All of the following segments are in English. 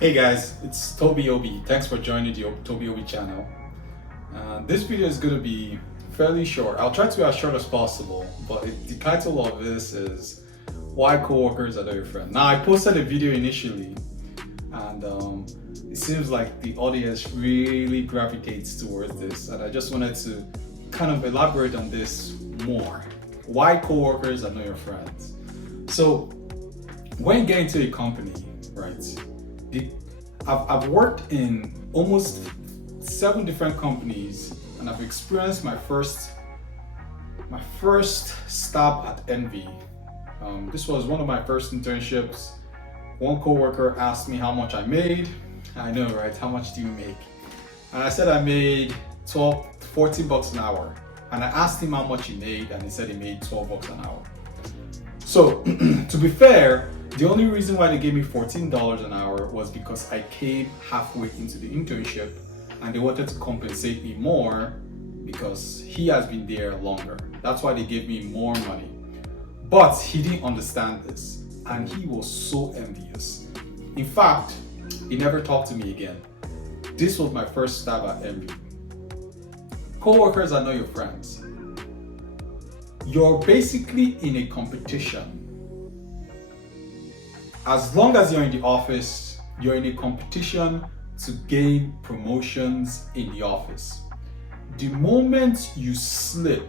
Hey guys, it's Toby Obi. Thanks for joining the Toby Obi channel. This video is going to be fairly short. I'll try to be as short as possible, but the title of this is Why Coworkers Are Not Your Friend. Now, I posted a video initially, and it seems like the audience really gravitates towards this, and I just wanted to kind of elaborate on this more. Why coworkers are not your friends. So, when you get into a company, right? I've worked in almost 7 different companies, and I've experienced my first stab at envy. This was one of my first internships. One coworker asked me how much I made. I know, right? How much do you make? And I said I made 14 bucks an hour. And I asked him how much he made, and he said he made 12 bucks an hour. So, to be fair, the only reason why they gave me $14 an hour was because I came halfway into the internship and they wanted to compensate me more because he has been there longer. That's why they gave me more money. But he didn't understand this and he was so envious. In fact, he never talked to me again. This was my first stab at envy. Coworkers are not your friends. You're basically in a competition. As long as you're in the office, you're in a competition to gain promotions in the office. The moment you slip,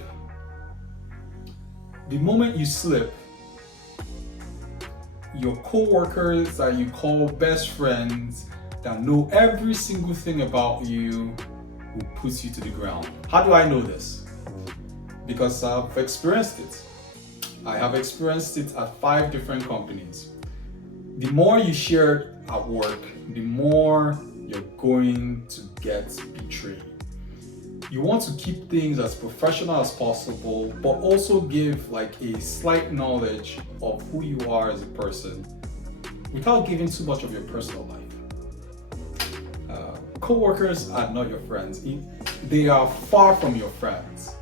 your co-workers that you call best friends, that know every single thing about you, will put you to the ground. How do I know this? Because I've experienced it. I have experienced it at 5 different companies. The more you share at work, the more you're going to get betrayed. You want to keep things as professional as possible, but also give like a slight knowledge of who you are as a person without giving too much of your personal life. Co-workers are not your friends. They are far from your friends.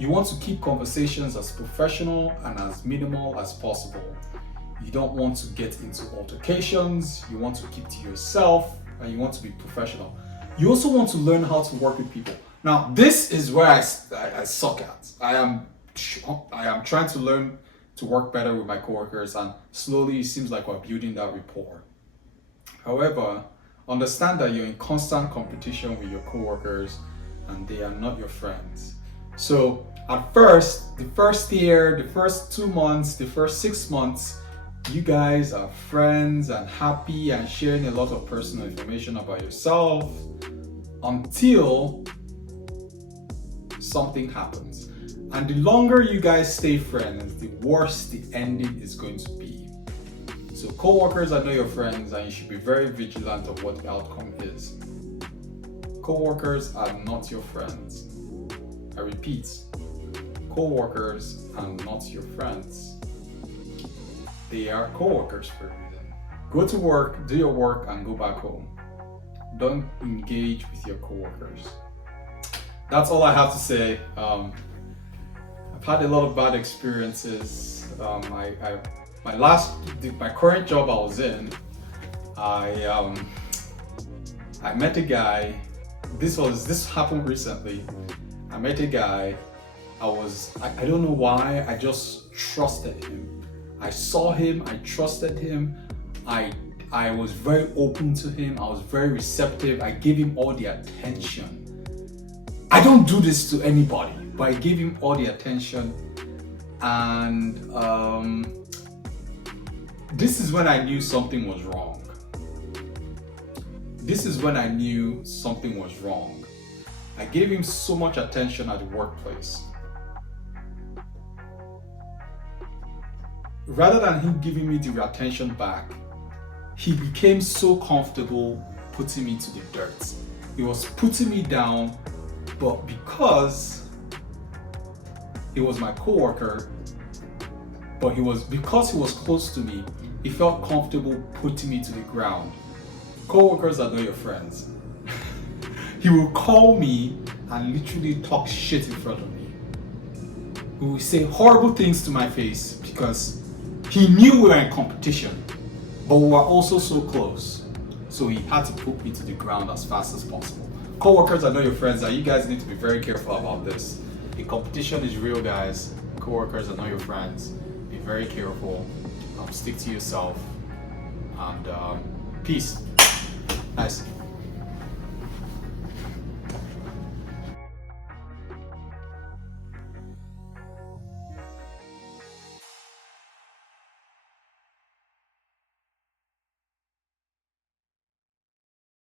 You want to keep conversations as professional and as minimal as possible. You don't want to get into altercations, you want to keep to yourself, and you want to be professional. You also want to learn how to work with people. Now, this is where I suck at. I am trying to learn to work better with my coworkers, and slowly it seems like we're building that rapport. However, understand that you're in constant competition with your coworkers, and they are not your friends. So, at first, the first year, the first 2 months, the first 6 months, you guys are friends and happy and sharing a lot of personal information about yourself until something happens. And the longer you guys stay friends, the worse the ending is going to be. So coworkers are not your friends and you should be very vigilant of what the outcome is. Coworkers are not your friends. I repeat, coworkers are not your friends. They are co-workers for a reason. Go to work, do your work, and go back home. Don't engage with your co-workers. That's all I have to say. I've had a lot of bad experiences. My current job I was in, I met a guy. This happened recently. I met a guy. I don't know why. I just trusted him. I saw him, I trusted him, I was very open to him, I was very receptive, I gave him all the attention. I don't do this to anybody, but I gave him all the attention, and this is when I knew something was wrong. I gave him so much attention at the workplace. Rather than him giving me the attention back, he became so comfortable putting me to the dirt. He was putting me down, but because he was my coworker, because he was close to me, he felt comfortable putting me to the ground. Coworkers are not your friends. He will call me and literally talk shit in front of me. He will say horrible things to my face because he knew we were in competition, but we were also so close. So he had to put me to the ground as fast as possible. Coworkers, I know your friends that you guys need to be very careful about this. The competition is real, guys. Coworkers, I know your friends. Be very careful. Stick to yourself. And peace. Nice.